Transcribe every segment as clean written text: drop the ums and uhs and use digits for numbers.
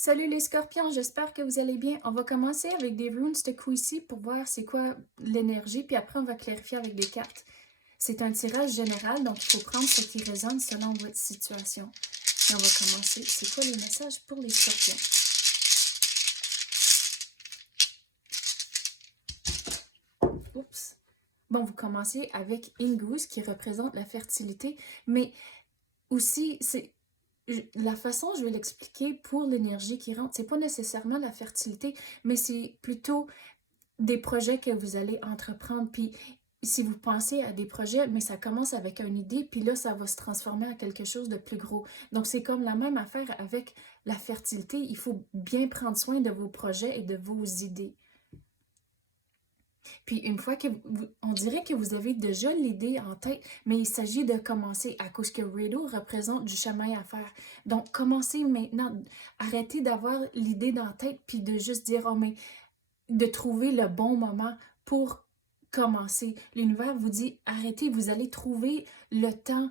Salut les scorpions, j'espère que vous allez bien. On va commencer avec des runes ce coup-ci pour voir c'est quoi l'énergie, puis après on va clarifier avec des cartes. C'est un tirage général, donc il faut prendre ce qui résonne selon votre situation. Et on va commencer. C'est quoi les messages pour les scorpions? Oups. Bon, vous commencez avec Ingus qui représente la fertilité, mais aussi, c'est la façon je vais l'expliquer pour l'énergie qui rentre, c'est pas nécessairement la fertilité, mais c'est plutôt des projets que vous allez entreprendre. Puis si vous pensez à des projets, mais ça commence avec une idée, puis là, ça va se transformer en quelque chose de plus gros. Donc, c'est comme la même affaire avec la fertilité. Il faut bien prendre soin de vos projets et de vos idées. Puis une fois que on dirait que vous avez déjà l'idée en tête, mais il s'agit de commencer à cause que Rideau représente du chemin à faire. Donc, commencez maintenant. Arrêtez d'avoir l'idée dans la tête, puis de juste dire, oh, mais de trouver le bon moment pour commencer. L'univers vous dit, arrêtez, vous allez trouver le temps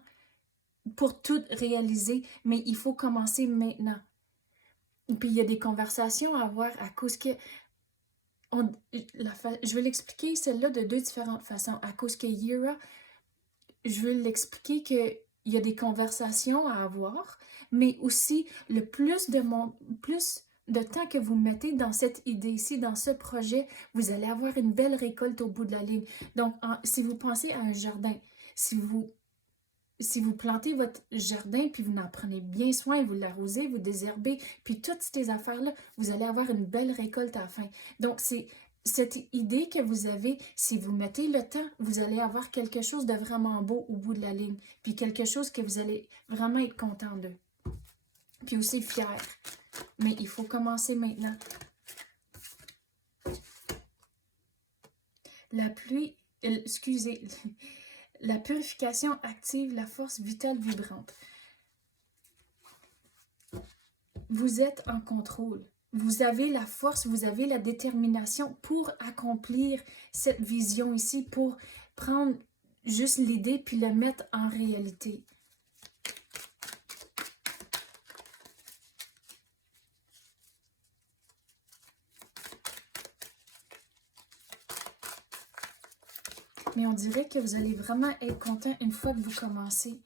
pour tout réaliser, mais il faut commencer maintenant. Puis il y a des conversations à avoir à cause que je vais l'expliquer celle-là de deux différentes façons. À cause que Yira, je vais l'expliquer qu'il y a des conversations à avoir, mais aussi le plus de temps que vous mettez dans cette idée-ci, dans ce projet, vous allez avoir une belle récolte au bout de la ligne. Donc, si vous pensez à un jardin, si vous plantez votre jardin, puis vous en prenez bien soin, vous l'arrosez, vous désherbez, puis toutes ces affaires-là, vous allez avoir une belle récolte à la fin. Donc, c'est cette idée que vous avez, si vous mettez le temps, vous allez avoir quelque chose de vraiment beau au bout de la ligne, puis quelque chose que vous allez vraiment être content de. Puis aussi fier. Mais il faut commencer maintenant. La pluie, excusez, la purification active la force vitale vibrante. Vous êtes en contrôle. Vous avez la force, vous avez la détermination pour accomplir cette vision ici, pour prendre juste l'idée puis le mettre en réalité. Mais on dirait que vous allez vraiment être content une fois que vous commencez.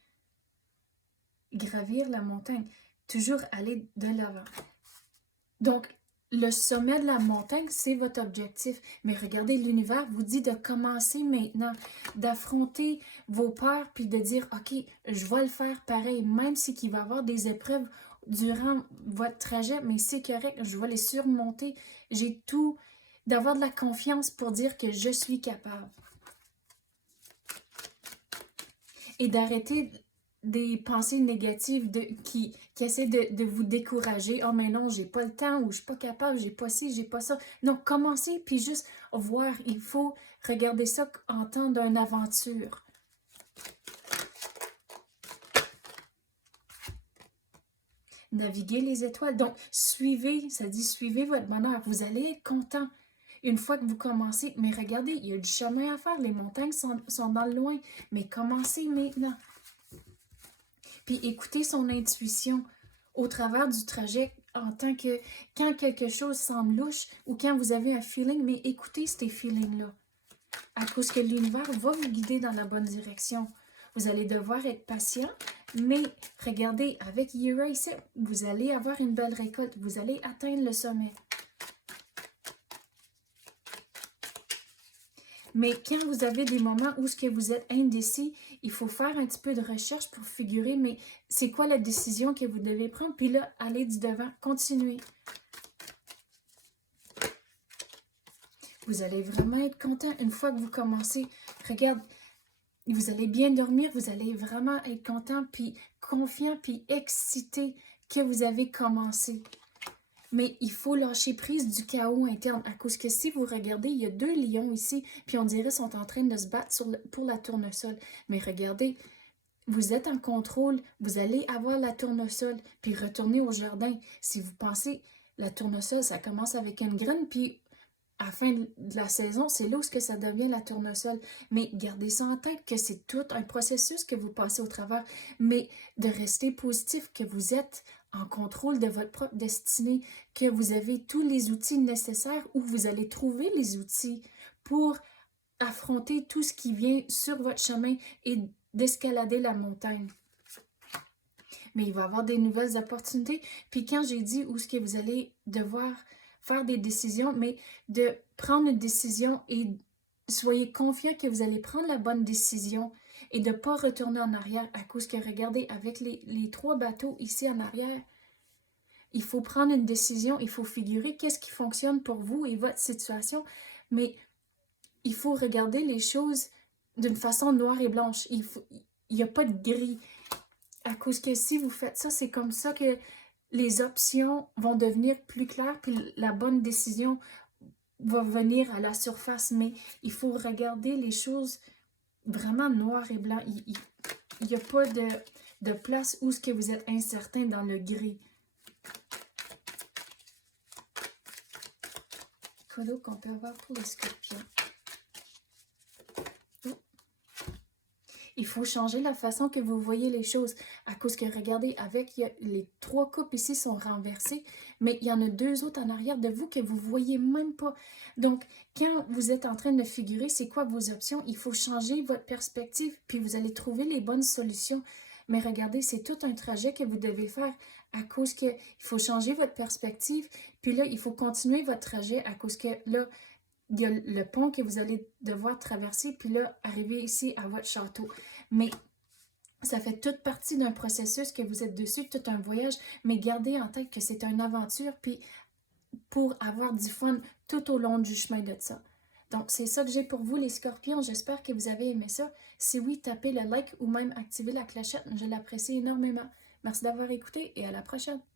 Gravir la montagne, toujours aller de l'avant. Donc, le sommet de la montagne, c'est votre objectif. Mais regardez, l'univers vous dit de commencer maintenant, d'affronter vos peurs, puis de dire, OK, je vais le faire pareil, même si il va y avoir des épreuves durant votre trajet, mais c'est correct, je vais les surmonter. J'ai tout, d'avoir de la confiance pour dire que je suis capable. Et d'arrêter des pensées négatives qui essaient de vous décourager. Oh, mais non, j'ai pas le temps, ou je suis pas capable, j'ai pas ci, j'ai pas ça. Non, commencez, puis juste voir. Il faut regarder ça en temps d'une aventure. Naviguer les étoiles. Donc, suivez, ça dit suivez votre bonheur. Vous allez être content une fois que vous commencez. Mais regardez, il y a du chemin à faire. Les montagnes sont dans le loin. Mais commencez maintenant. Puis écoutez son intuition au travers du trajet en tant que quand quelque chose semble louche ou quand vous avez un feeling, mais écoutez ces feelings-là. À cause que l'univers va vous guider dans la bonne direction. Vous allez devoir être patient, mais regardez, avec Yira ici, vous allez avoir une belle récolte. Vous allez atteindre le sommet. Mais quand vous avez des moments où ce que vous êtes indécis, il faut faire un petit peu de recherche pour figurer, mais c'est quoi la décision que vous devez prendre? Puis là, allez du devant, continuez. Vous allez vraiment être content une fois que vous commencez. Regarde, vous allez bien dormir, vous allez vraiment être content, puis confiant, puis excité que vous avez commencé. Mais il faut lâcher prise du chaos interne. À cause que si vous regardez, il y a deux lions ici, puis on dirait qu'ils sont en train de se battre pour la tournesol. Mais regardez, vous êtes en contrôle, vous allez avoir la tournesol, puis retourner au jardin. Si vous pensez, la tournesol, ça commence avec une graine, puis à la fin de la saison, c'est là où ça devient la tournesol. Mais gardez ça en tête que c'est tout un processus que vous passez au travers, mais de rester positif, que vous êtes en contrôle de votre propre destinée, que vous avez tous les outils nécessaires ou vous allez trouver les outils pour affronter tout ce qui vient sur votre chemin et d'escalader la montagne. Mais il va y avoir des nouvelles opportunités. Puis quand j'ai dit où est-ce que vous allez devoir faire des décisions, mais de prendre une décision et soyez confiants que vous allez prendre la bonne décision et de ne pas retourner en arrière à cause que, regardez, avec les 3 bateaux ici en arrière, il faut prendre une décision, il faut figurer qu'est-ce qui fonctionne pour vous et votre situation, mais il faut regarder les choses d'une façon noire et blanche. Il n'y a pas de gris. À cause que si vous faites ça, c'est comme ça que les options vont devenir plus claires, puis la bonne décision va venir à la surface. Mais il faut regarder les choses vraiment noir et blanc. Il n'y a pas de place où ce que vous êtes incertain dans le gris. Cadeau qu'on peut avoir pour les scorpions. Il faut changer la façon que vous voyez les choses. À cause que, regardez, avec les 3 coupes ici sont renversées, mais il y en a 2 autres en arrière de vous que vous ne voyez même pas. Donc, quand vous êtes en train de figurer c'est quoi vos options, il faut changer votre perspective, puis vous allez trouver les bonnes solutions. Mais regardez, c'est tout un trajet que vous devez faire à cause que il faut changer votre perspective, puis là, il faut continuer votre trajet à cause que là, il y a le pont que vous allez devoir traverser, puis là, arriver ici à votre château. Mais ça fait toute partie d'un processus que vous êtes dessus, tout un voyage, mais gardez en tête que c'est une aventure, puis pour avoir du fun tout au long du chemin de ça. Donc, c'est ça que j'ai pour vous, les scorpions. J'espère que vous avez aimé ça. Si oui, tapez le like ou même activez la clochette. Je l'apprécie énormément. Merci d'avoir écouté et à la prochaine.